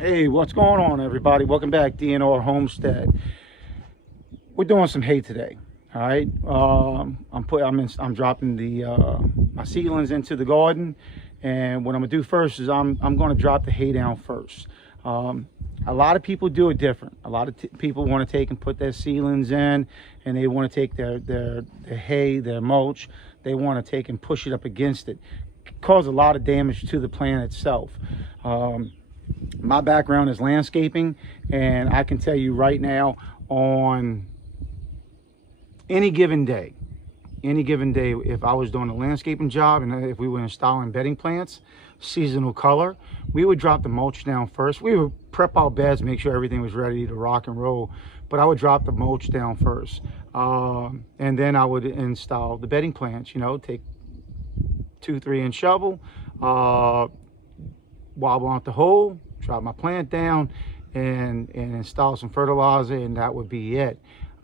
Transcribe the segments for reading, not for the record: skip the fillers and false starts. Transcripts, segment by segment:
Hey, what's going on, everybody? Welcome back, DNR Homestead. We're doing some hay today. All right, I'm dropping my seedlings into the garden, and what I'm gonna do first is I'm gonna drop the hay down first. A lot of people do it different. A lot of people want to take and put their seedlings in, and they want to take their hay, their mulch. They want to take and push it up against it. Cause a lot of damage to the plant itself. My background is landscaping, and I can tell you right now, on any given day, if I was doing a landscaping job and if we were installing bedding plants, seasonal color, we would drop the mulch down first. We would prep our beds, make sure everything was ready to rock and roll, but I would drop the mulch down first. And then I would install the bedding plants, take 2-3 inch shovel, wobble out the hole, drop my plant down, and install some fertilizer, and that would be it.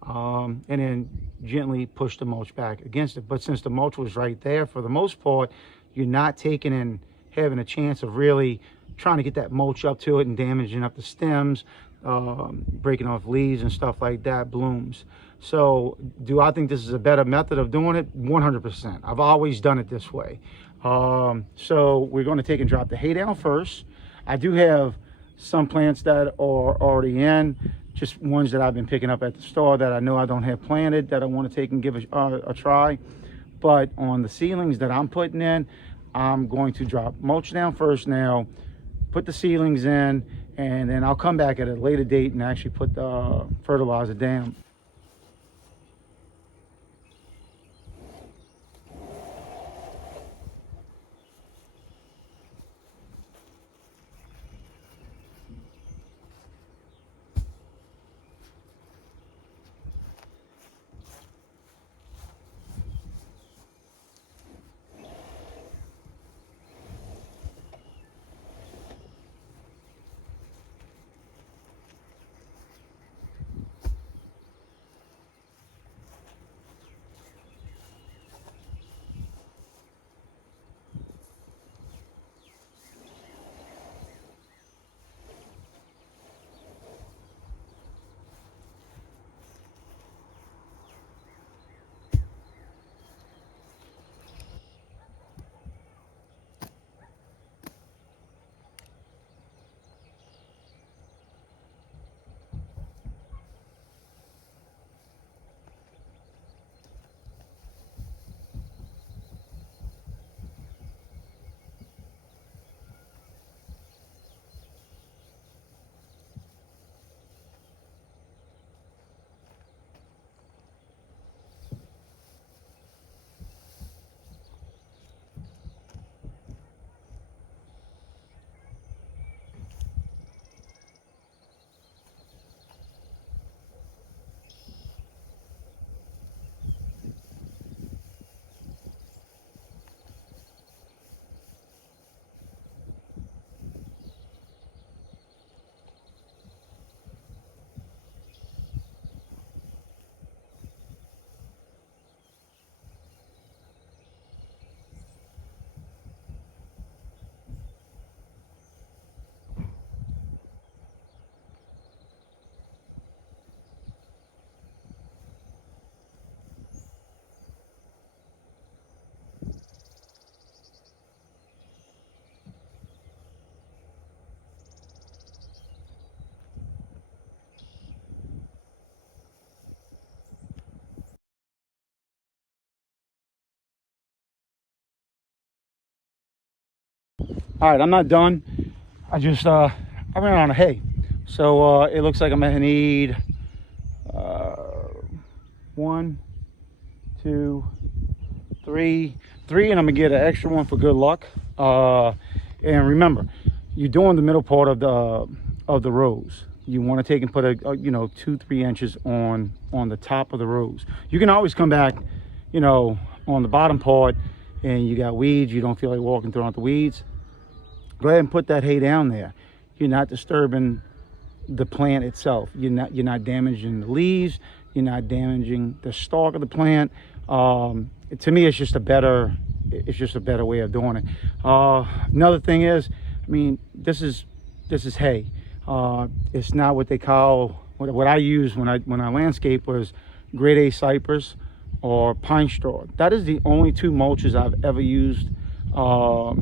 And then gently push the mulch back against it. But since the mulch was right there, for the most part, you're not taking and having a chance of really trying to get that mulch up to it and damaging up the stems, breaking off leaves and stuff like that, blooms. So do I think this is a better method of doing it? 100%. I've always done it this way. So we're going to take and drop the hay down first. I do have some plants that are already in, just ones that I've been picking up at the store that I know I don't have planted, that I want to take and give a try. But on the seedlings that I'm putting in, I'm going to drop mulch down first now, put the seedlings in, and then I'll come back at a later date and actually put the fertilizer down. All right, I'm not done. I ran out of hay. So it looks like I'm gonna need 1, 2, 3, and I'm gonna get an extra one for good luck. And remember, you're doing the middle part of the rows. You want to take and put a 2-3 inches on the top of the rows. You can always come back, on the bottom part, and you got weeds. You don't feel like walking through the weeds. Go ahead and put that hay down there. You're not disturbing the plant itself. You're not damaging the leaves. You're not damaging the stalk of the plant. To me, it's just a better way of doing it. Another thing is, I mean, this is hay. It's not what they call, what I use when I landscape was grade A cypress or pine straw. That is the only two mulches I've ever used. I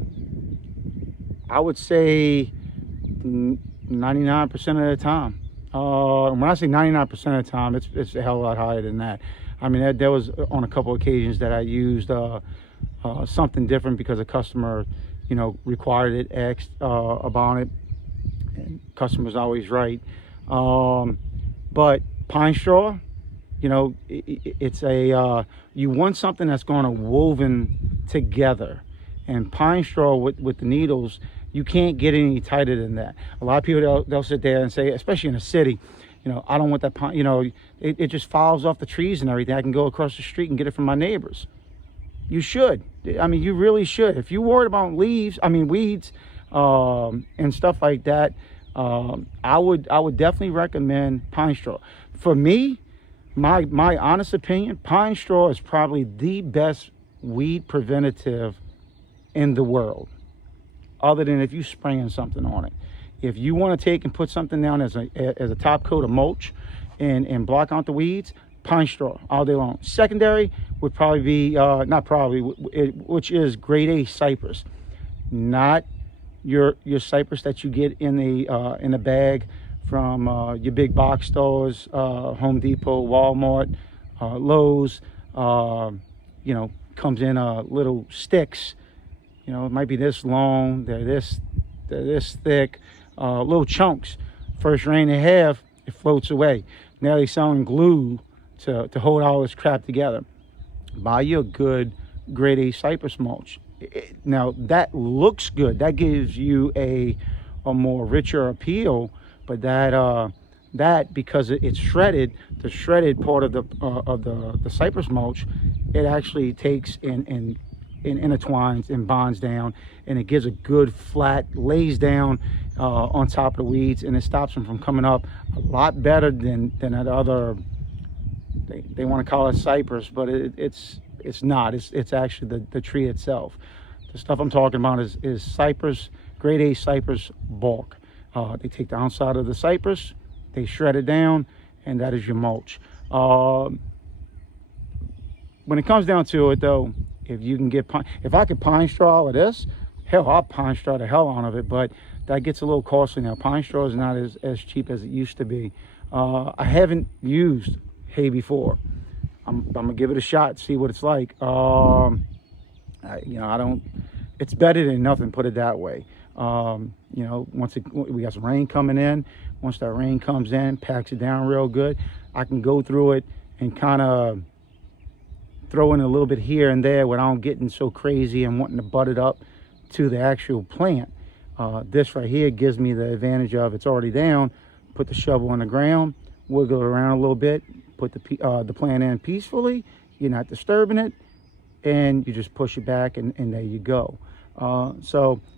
would say 99% of the time. When I say 99% of the time, it's a hell of a lot higher than that. I mean, there was on a couple occasions that I used something different because a customer, you know, required it, asked about it, and customer's always right. But pine straw, you know, it's a you want something that's going to woven together, and pine straw with the needles, you can't get any tighter than that. A lot of people, they'll sit there and say, especially in a city, you know, I don't want that pine, you know, it just falls off the trees and everything. I can go across the street and get it from my neighbors. You should. I mean, you really should. If you're worried about weeds, and stuff like that, I would definitely recommend pine straw. For me, my honest opinion, pine straw is probably the best weed preventative in the world, other than if you're spraying something on it. If you want to take and put something down as a top coat of mulch and block out the weeds, pine straw all day long. Secondary would probably be not probably, which is grade A cypress, not your cypress that you get in a bag from your big box stores, Home Depot, Walmart, Lowe's. You know, comes in little sticks. You know, it might be this long, they're this thick, little chunks. First rain they have, it floats away. Now they're selling glue to hold all this crap together. Buy you a good grade A cypress mulch. Now that looks good. That gives you a more richer appeal, but that because it's shredded, the shredded part of the cypress mulch, it actually takes and intertwines and bonds down, and it gives a good flat, lays down on top of the weeds, and it stops them from coming up a lot better than that other, they want to call it cypress, but it's not. It's actually the tree itself. The stuff I'm talking about is cypress, grade A cypress bark. They take the outside of the cypress, they shred it down, and that is your mulch. When it comes down to it, though, if you can get if I could pine straw all of this, hell, I'll pine straw the hell out of it, but that gets a little costly now. Pine straw is not as cheap as it used to be. I haven't used hay before. I'm gonna give it a shot, see what it's like. You know, I don't, it's better than nothing, put it that way. You know, we got some rain coming in, once that rain comes in, packs it down real good, I can go through it and kind of throw in a little bit here and there without getting so crazy and wanting to butt it up to the actual plant. This right here gives me the advantage of, it's already down, put the shovel on the ground, wiggle it around a little bit, put the plant in peacefully, you're not disturbing it, and you just push it back, and there you go.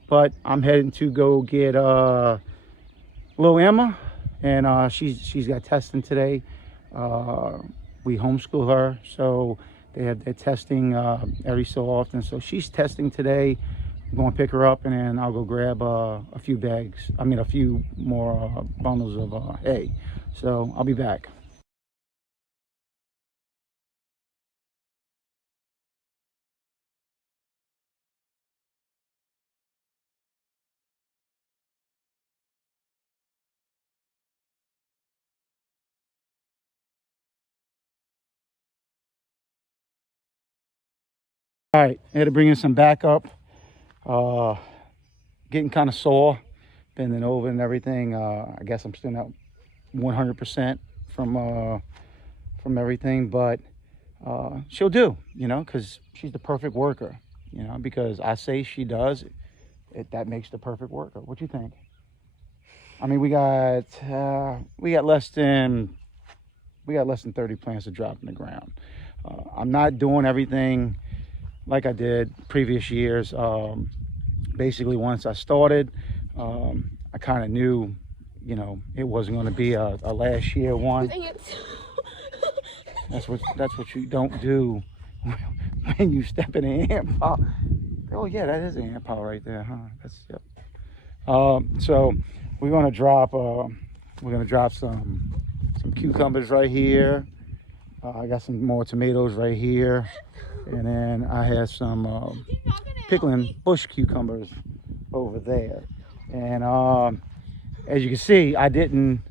But I'm heading to go get little Emma, and she's got testing today. We homeschool her, so they have their testing every so often. So she's testing today. I'm going to pick her up, and then I'll go grab a few more bundles of hay. So I'll be back. All right, I had to bring in some backup. Getting kind of sore, bending over and everything. I guess I'm still not 100% from everything, but she'll do, you know, because she's the perfect worker, you know, because I say she does, that makes the perfect worker. What you think? I mean, we got less than 30 plants to drop in the ground. I'm not doing everything like I did previous years. Basically, once I started, I kind of knew, you know, it wasn't going to be a last year one. That's what you don't do when you step in an ant pile. Oh yeah, that is an ant pile right there, huh? That's, yep. So we're gonna drop some cucumbers right here. I got some more tomatoes right here, and then I have some pickling bush cucumbers over there. And as you can see, I didn't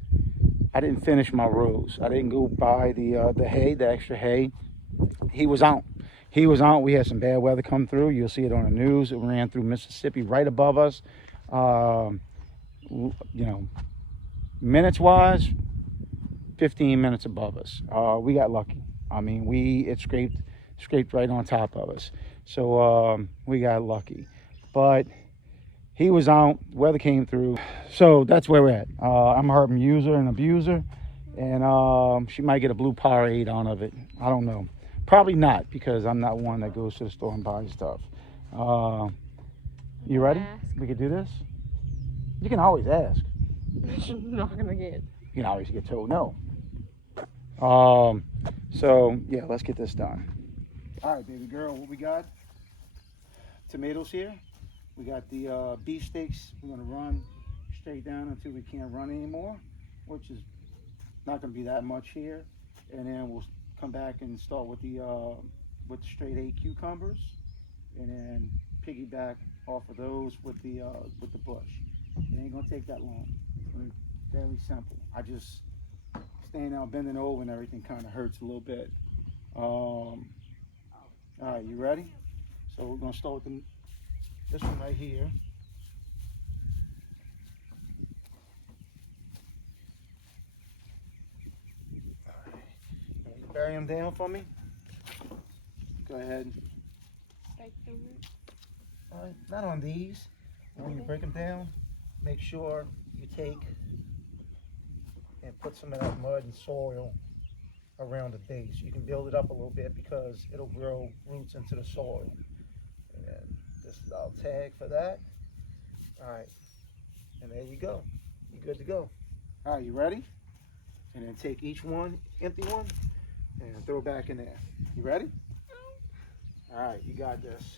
finish my rows. I didn't go buy the hay, the extra hay. He was out. He was out. We had some bad weather come through. You'll see it on the news. It ran through Mississippi right above us. You know, minutes wise, 15 minutes above us. We got lucky. I mean, it scraped right on top of us. So we got lucky. But he was out, weather came through. So that's where we're at. I'm a herb user and abuser, and she might get a blue parade out of it. I don't know. Probably not, because I'm not one that goes to the store and buys stuff. You ready? We could do this? You can always ask. I'm not gonna get. You can always get told no. So yeah, let's get this done. All right, baby girl, what we got? Tomatoes here. We got the beef steaks. We're gonna run straight down until we can't run anymore, which is not gonna be that much here. And then we'll come back and start with the straight A cucumbers, and then piggyback off of those with the bush. It ain't gonna take that long. It's gonna be fairly simple. I just standing out, bending over, and everything kind of hurts a little bit. All right, you ready? So we're gonna start with this one right here. All right. You bury them down for me. Go ahead. All right, not on these. When you break them down, make sure you take and put some of that mud and soil around the base. You can build it up a little bit because it'll grow roots into the soil. And then this is our tag for that. All right, and there you go. You're good to go. All right, you ready? And then take each one, empty one, and throw it back in there. You ready? All right, you got this.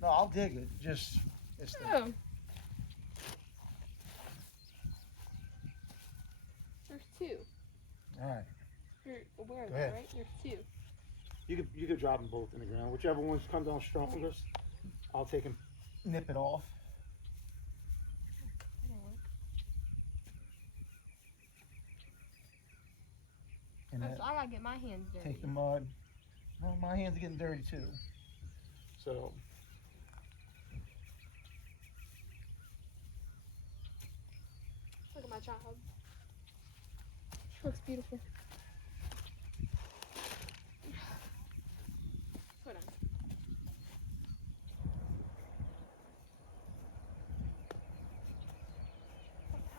No, I'll dig it. Just it's Oh. There's two. All right. You're aware of Go that, ahead. right? There's two. You could drop them both in the ground. Whichever ones come down strongest, I'll take and nip it off. And Oh, then so I gotta get my hands dirty. take the mud. No, my hands are getting dirty too. So Look at my child. She looks beautiful. Put on.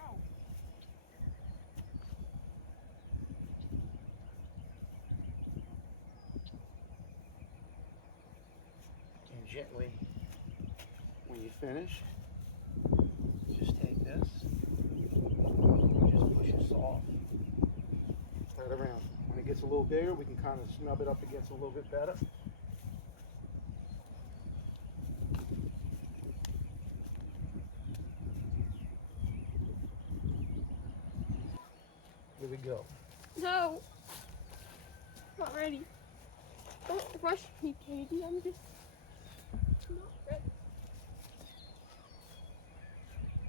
Ow. and gently, when you finish, just take this, just push it soft, right around. When it gets a little bigger, we can kind of snub it up against a little bit better. Here we go. No. Not ready. Don't rush me, Katie. I'm just not ready.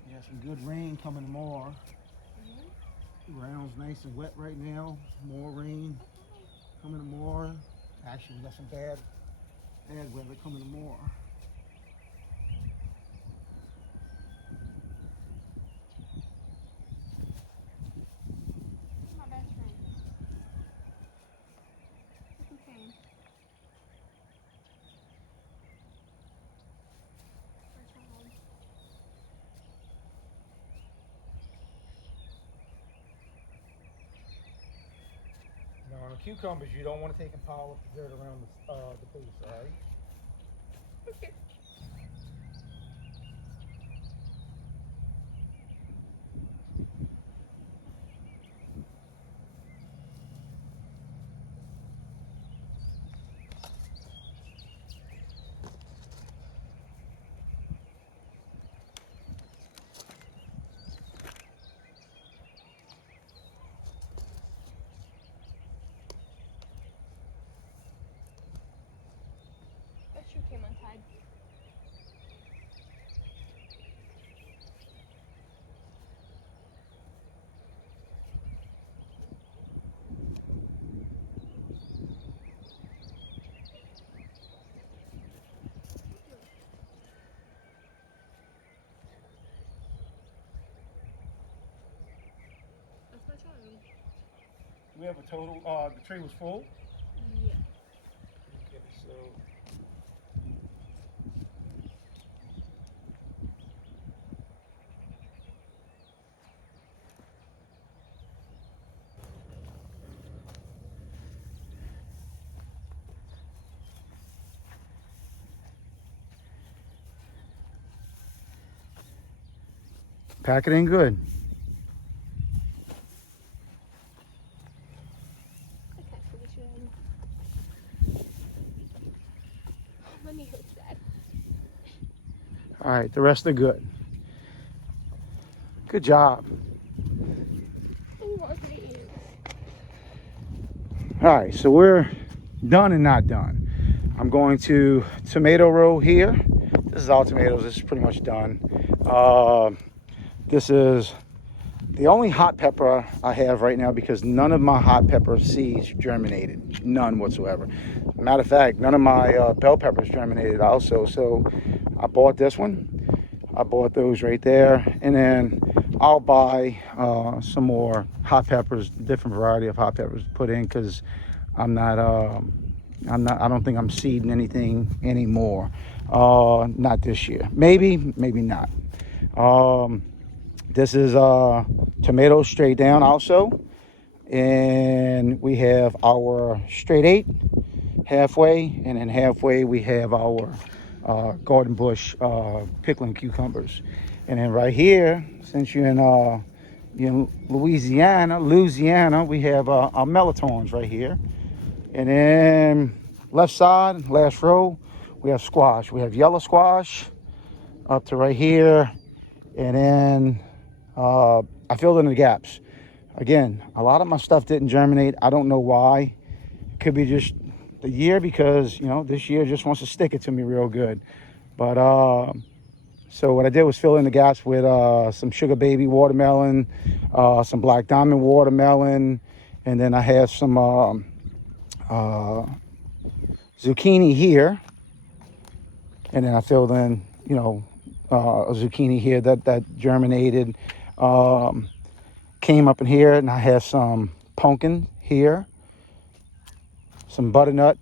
You got some good rain coming tomorrow. Ground's nice and wet right now. More rain coming tomorrow. Actually, we got some bad weather coming tomorrow. My best friend. It's okay. Where's my home? Now, on cucumbers, you don't want to take and pile up the dirt around the base, all right? Okay. came untied. That's my child. We have a total, the tree was full? Yeah. Okay, so. Pack it in good. Okay, pretty sure. My knee hurts bad. All right, the rest are good. Good job. Oh, my knee. All right, so we're done and not done. I'm going to tomato row here. This is all tomatoes. This is pretty much done. This is the only hot pepper I have right now because none of my hot pepper seeds germinated. None whatsoever. Matter of fact, none of my bell peppers germinated also. So I bought this one. I bought those right there. And then I'll buy some more hot peppers, different variety of hot peppers to put in because I don't think I'm seeding anything anymore. Not this year. Maybe not. This is tomatoes straight down also. And we have our straight 8 halfway. And then halfway we have our garden bush pickling cucumbers. And then right here, since you're in Louisiana, we have our melatones right here. And then left side, last row, we have squash. We have yellow squash up to right here. And then I filled in the gaps. Again, a lot of my stuff didn't germinate. I don't know why. It could be just the year because, this year just wants to stick it to me real good. But so what I did was fill in the gaps with some sugar baby watermelon, some black diamond watermelon, and then I have some zucchini here. And then I filled in, a zucchini here that germinated. Came up in here, and I have some pumpkin here, some butternut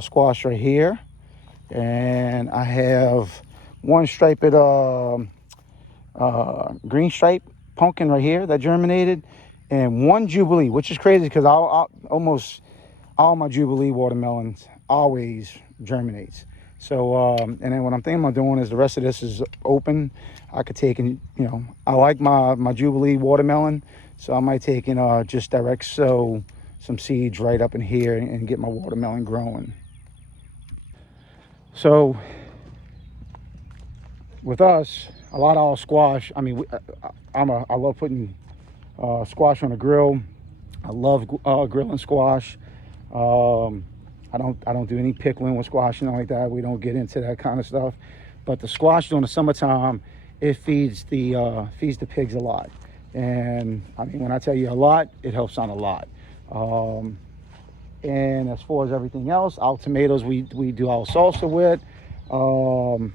squash right here, and I have one striped green stripe pumpkin right here that germinated, and one Jubilee, which is crazy because almost all my Jubilee watermelons always germinates. So, and then what I'm thinking about doing is the rest of this is open. I could take and, I like my Jubilee watermelon. So I might take and just direct sow some seeds right up in here and get my watermelon growing. So with us, a lot of our squash, I mean, I love putting squash on the grill. I love grilling squash. I don't do any pickling with squash and like that. We don't get into that kind of stuff. But the squash during the summertime, it feeds the pigs a lot. And I mean, when I tell you a lot, it helps on a lot. And as far as everything else, our tomatoes we do our salsa with. Our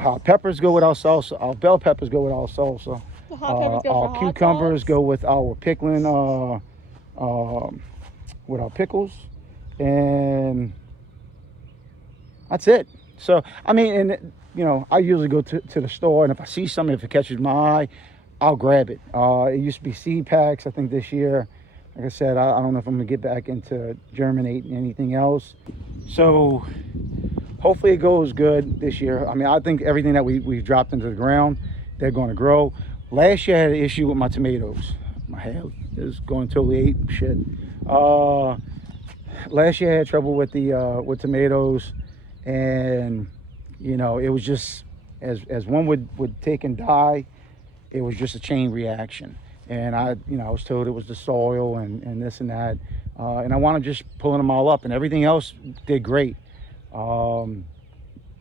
hot peppers go with our salsa. Our bell peppers go with our salsa. The hot peppers go our for cucumbers hot go with our pickling. With our pickles, and that's it. So I mean, and I usually go to the store, and if I see something, if it catches my eye, I'll grab it. It used to be seed packs. I think this year, like I said, I don't know if I'm gonna get back into germinating anything else. So hopefully it goes good this year. I mean, I think everything that we've dropped into the ground, they're going to grow. Last year I had an issue with my tomatoes. My hair is going totally ape shit. Last year I had trouble with with tomatoes, and it was just as one would take and die, it was just a chain reaction. And I was told it was the soil and this and that, and I wound up just pulling them all up, and everything else did great.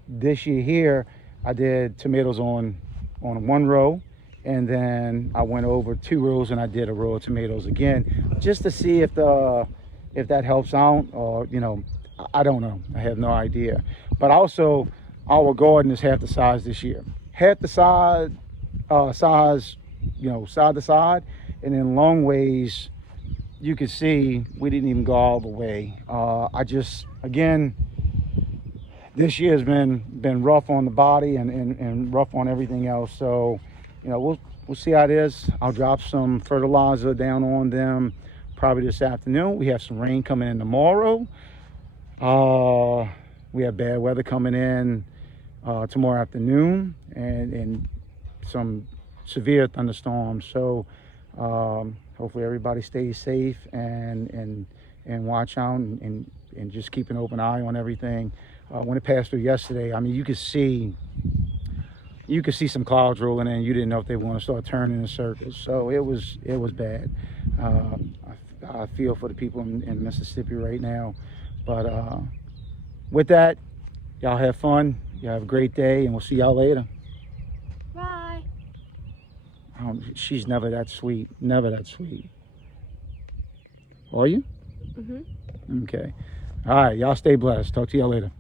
This year here, I did tomatoes on one row, and then I went over 2 rows and I did a row of tomatoes again, just to see if that helps out, or I don't know. I have no idea. But also, our garden is half the size this year. Half the size, side to side, and in long ways, you can see we didn't even go all the way. Again, this year has been rough on the body and rough on everything else. So, we'll see how it is. I'll drop some fertilizer down on them probably this afternoon. We have some rain coming in tomorrow. We have bad weather coming in tomorrow afternoon, and some severe thunderstorms. So hopefully everybody stays safe and watch out and just keep an open eye on everything. When it passed through yesterday, I mean, you could see some clouds rolling in. You didn't know if they want to start turning in circles. So it was bad. I feel for the people in Mississippi right now. But with that, y'all have fun. Y'all have a great day, and we'll see y'all later. Bye. She's never that sweet. Never that sweet. Are you? Mm-hmm. Okay. All right. Y'all stay blessed. Talk to y'all later.